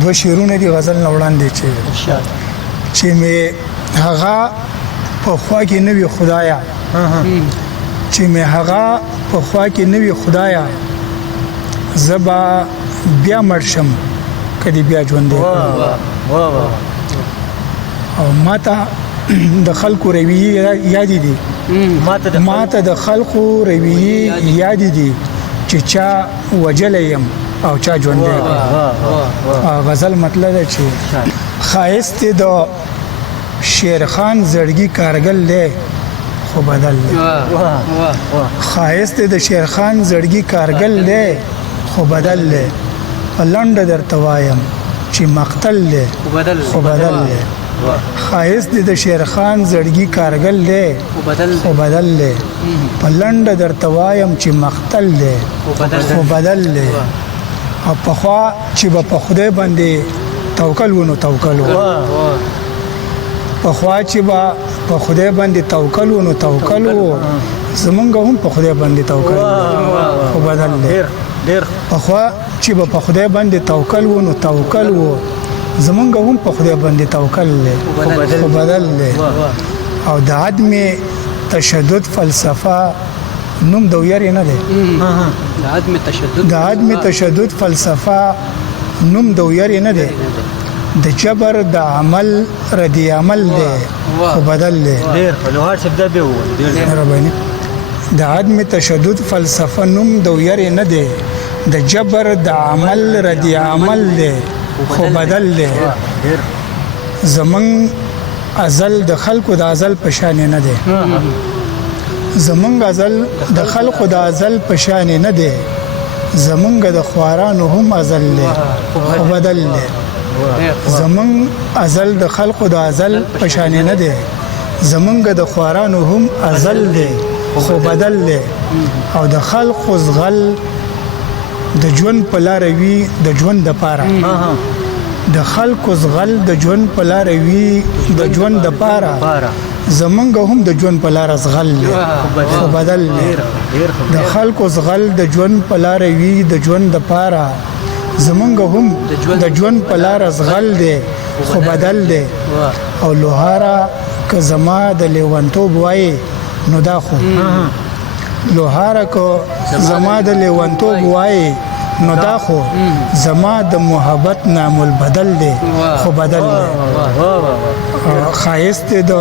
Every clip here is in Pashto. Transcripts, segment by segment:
دوه شعرونه دي غزل نه وړاندې چې مې هغه په خوا کې نوی خدایا چې مې هغه په خوا کې نوی خدایا زبا بیا مرشم کدی بیا ژوند او ماته د خلکو رویه یاد دي ماته د خلکو رویه یاد دي چې چا وجلیم او چا ژوند غزل مطلب دی چې خایست د شیر خان زړګي کارګل دی خو بدل دی خایست د شیر خان زړګي کارګل دی خو بدل دی لنډ درته وایم چې مقتل دی خو بدل دی خایست د شیر خان زړګي کارګل دی خو بدل دی لنډ درته وایم چې مقتل دی خو بدل دی او په خوا چې په خدای باندې توکل ونو توکل په خوا چې په خدای باندې توکل ونو توکل زمونږ هم په خدای باندې توکل خو بدل دی په خوا چې په خدای باندې توکل ونو توکل زمونږ هم په خدای باندې توکل دی خو بدل دی او د عدم تشدد فلسفه نوم د ویری نه دی د عدم تشدد فلسفه نوم د ویری نه دی د جبر د عمل ردی عمل دی خو بدل دی د عدم تشدد فلسفه نوم د ویری نه دی د جبر د عمل ردی عمل دی خو بدل دی زمون ازل د خلکو د ازل پشان نه دی زمونږ ازل د خلقو د ازل پشان نه دی زمونږ د خوارانو هم ازل دی خو بدل دی زمونږ ازل د خلقو د ازل پشان نه دی زمونږ د خوارانو هم ازل دی خو بدل دی او د خلقو زغل د ژوند په لار وی د ژوند د پاره د خلقو زغل د ژوند په لار وی د ژوند د پاره زمونږ هم د ژوند په لار زغل خو بدل دی د خلکو زغل د ژوند په لار وی د ژوند د پاره زمونږ هم د ژوند په لار زغل دی خو بدل دی او لوهاره که زما د لیونتوب وای نو دا خو لوهاره که زما د لیونتوب وای نو دا خو زما د محبت نام البدل دی خو بدل دی خایست د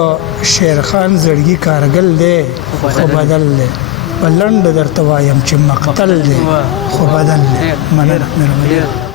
شیر خان زړګي کارګل دی خو بدل دی بلند درته وایم چې مقتل دی خو بدل دی مننه